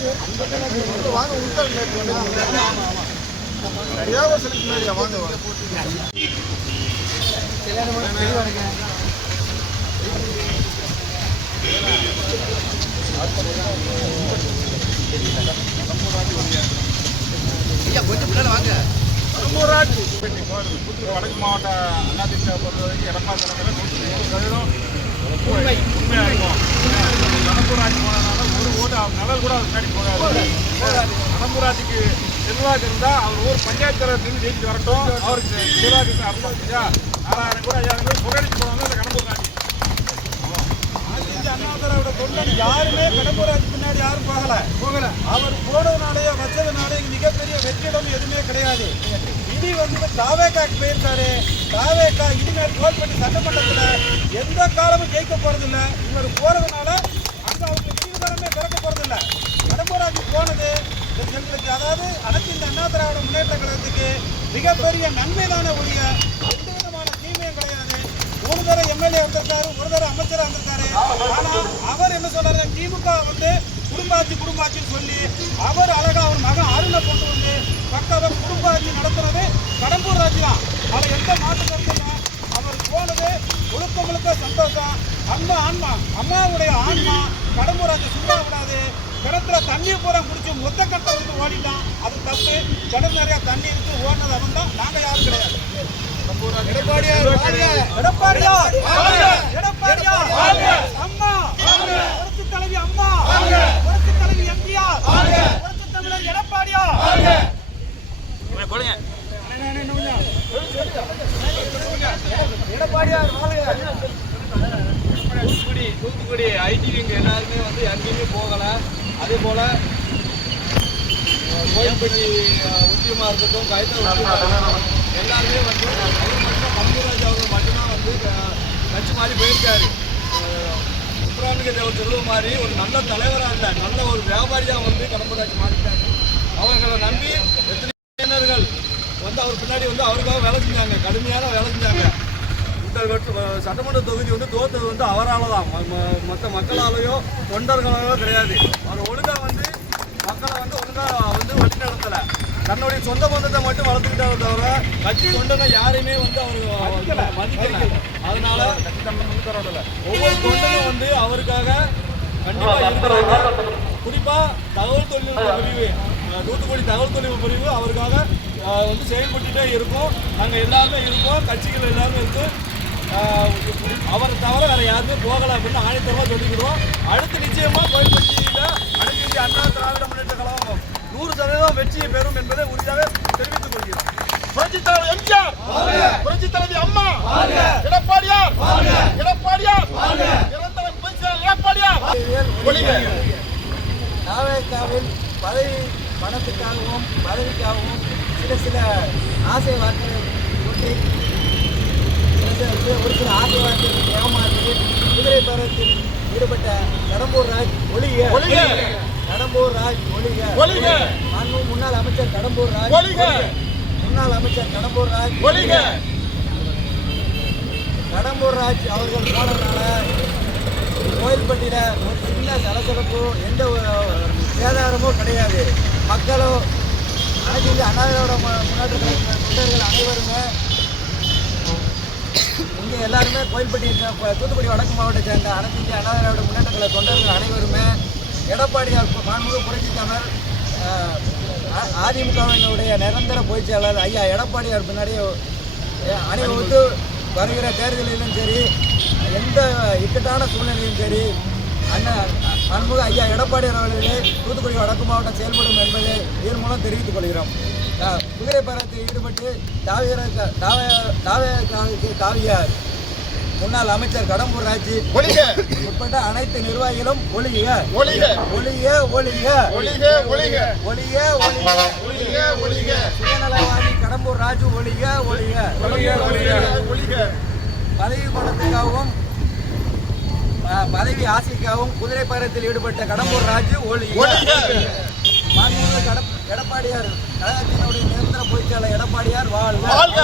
வாங்க கொஞ்சம் முன்னாடி வாங்க. வடக்கு மாவட்ட அதிமுக பொறுத்தவரைக்கும் எடப்பாடி தலைமையில் 100% உண்மையாக இருக்கும். கடம்பூராட்சி போனதுனால ஒரு ஓட்டு அவர் நல்லது கூட முன்னாடி போகாது. கடம்பூராட்சிக்கு செல்வாக்கு இருந்தால் அவர் ஊர் பஞ்சாயத்து தலைவர் ஜெயிச்சு வரட்டும். அவருக்கு செல்வாக்கு அர்த்தம் இல்லையா? 4000 கூட 5000 கூட புகழிச்சு போவாங்க இந்த கடம்பூராட்சி. அண்ணாதிராவிட தொண்டன் யாருமே கடம்பூராட்சி பின்னாடி யாரும் போகல. அவர் போனதுனாலேயோ வச்சதுனால மிகப்பெரிய வெற்றிடம் எதுவுமே கிடையாது. இடி தாவேக்காக்கு போயிருக்காரு. தாவேக்கா இனிமேல் கோல்பட்டி சட்டமன்றத்தில் எந்த காலமும் ஜெயிக்க போறதில்லை. இவர் போறதுனால அங்க அவருக்கு தீவிரமே திறக்க போறதில்லை. கடம்பூராட்சி போனது எங்களுக்கு, அதாவது அனைத்து இந்த அண்ணா திராவிட முன்னேற்ற கழகத்துக்கு மிகப்பெரிய நன்மைதான ஒழிய எந்த விதமான தீமையும் கிடையாது. 3 தடவை எம்எல்ஏ வந்திருக்காரு, 1 தடவை அமைச்சராக வந்திருக்காரு. ஆனா அவர் என்ன சொல்றாரு, திமுக குடும்பாட்சின்னு சொல்லி அவர் அழகா அவர் மகன் அருணை கொண்டு வந்து பக்கம் குடும்பாட்சி நடத்துறது கடம்பூர் ராட்சி தான். அதில் எந்த மாற்று கருத்து இல்லை. அவர் போனது முழுக்க சந்தோஷம். அம்மாவுடைய ஆன்மா கடம்பூர் ராட்சி சும்மா விடாது. கிணத்துல தண்ணி பூரா குடிச்சு மொத்த கட்டை வந்து ஓடிட்டான். அது தப்பு. கிணறு நிறைய தண்ணி இருக்கு, ஓடினது அவன் தான். நாங்க யாரும் கிடையாது. அம்மா புரட்சி தலைவி, அம்மா புரட்சி தலைவி எம்ஜிஆர், புரட்சி தமிழர் எடப்பாடியார். தூத்துக்குடி ஐடிவிங்க எல்லாருமே எங்கேயுமே போகல. அதே போல கோயில்பட்டி உத்தியமா இருக்கட்டும், கைத்தறி எல்லாருமே கடம்பூராஜ் அவர்கள் மட்டும்தான் கட்சி மாதிரி போயிருக்காரு. முத்துராமலிங்க தேவர் திருவிழா மாதிரி ஒரு நல்ல தலைவராக இல்லை, நல்ல ஒரு வியாபாரியாக கடம்பூராஜ் மாறிட்டாங்க. அவர்களை நம்பி எத்தனை இளைஞர்கள் அவர் பின்னாடி அவருக்காக வேலை செஞ்சாங்க, கடுமையான வேலை செஞ்சாங்க. இந்த சட்டமன்ற தொகுதி தோத்தது அவரால் தான், மற்ற மக்களாலேயோ தொண்டர்களாலோ கிடையாது. அவர் ஒழுங்காக மக்களை ஒழுங்காக வழி நடத்தலை. தன்னுடைய சொந்த பந்தத்தை மட்டும் வளர்த்துக்கிட்டாரு தவிர கட்சி தொண்டனை யாரையுமே அவர் மதிக்கல. அதனால ஒவ்வொரு தொண்டனும் அவருக்காக கண்டிப்பாக இருக்கிறாங்க. குறிப்பாக தகவல் தொழில்நுட்ப பிரிவு, தூத்துக்குடி தகவல் தொழில்நுட்ப பிரிவு அவருக்காக செயல்பட்டுட்டே இருக்கும். நாங்கள் எல்லாருமே இருக்கோம், கட்சிகள் எல்லாருமே இருக்கும். அவரை தவிர வேறு யாருமே போகலை அப்படின்னு ஆணித்தரமாக சொல்லிக்கிறோம். அடுத்து நிச்சயமாக கோயில்பட்டியில் அனைத்து இந்திய அண்ணா திராவிட முன்னேற்ற கழகம் 100% வெற்றியை பெறும் என்பதை உறுதியாக தெரிவித்துக் கொள்கிறோம். புரட்சித் தலைவர் எம்ஜிஆர், புரட்சித் தலைவி அம்மா, எடப்பாடியார், தாவேக்காவில் பணத்துக்காகவும் பதவிக்காகவும் சில ஆசை வார்த்தைகள் கூட்டி ஒரு சில ஆசை வார்த்தைகள் ஏமாற்றி குதிரை பருவத்தில் ஈடுபட்ட கடம்பூர் ராஜ் ஒழிக, கடம்பூர் ராஜ் ஒழிக, முன்னாள் அமைச்சர் கடம்பூர் ராஜ் ஒழிக, முன்னாள் அமைச்சர் கடம்பூர் ராஜ் ஒழிக. கடம்பூர் ராஜ் அவர்கள் போனதுனால கோயில்பட்டியில் ஒரு சின்ன சலசலப்போ எந்த சேதாரமும் கிடையாது. மக்களோ அனைத்து இந்திய அண்ணா திராவிட முன்னேற்ற தொண்டர்கள் அனைவருமே இங்கே எல்லாருமே கோயில்பட்டி தூத்துக்குடி வடக்கு மாவட்டத்தை சேர்ந்த அனைத்து இந்திய அண்ணா திராவிட முன்னேற்ற கழக தொண்டர்கள் அனைவருமே எடப்பாடியார் மாண்புமிகு புரட்சி தமிழர் அதிமுகவினுடைய நிரந்தர பொதுச்செயலாளர் ஐயா எடப்பாடியார் பின்னாடியே அணிவகுத்து வருகிற தேர்தலிலும் சரி, எந்த இக்கட்டான சூழ்நிலையும் சரி, மாண்புமிகு ஐயா எடப்பாடியார் அவர்களே தூத்துக்குடி வடக்கு மாவட்டம் செயல்படும் என்பதை இதன் மூலம் தெரிவித்துக் கொள்கிறோம். குதிரை பரத்தில் ஈடுபட்டு தாவிய முன்னாள் அமைச்சர் கடம்பூர் ராஜ் உட்பட்ட அனைத்து நிர்வாகிகளும் ஒழிக, சுயநலவாதி கடம்பூர் ராஜு ஒழிக. பதவி பணத்துக்காகவும் பதவி ஆசைக்காகவும் குதிரை பயணத்தில் ஈடுபட்ட கடம்பூர் ராஜு ஒழிக. எடப்பாடியார் கழகத்தினுடைய நிரந்தர பொதுச்செயலாளர் எடப்பாடியார் வாழ்க.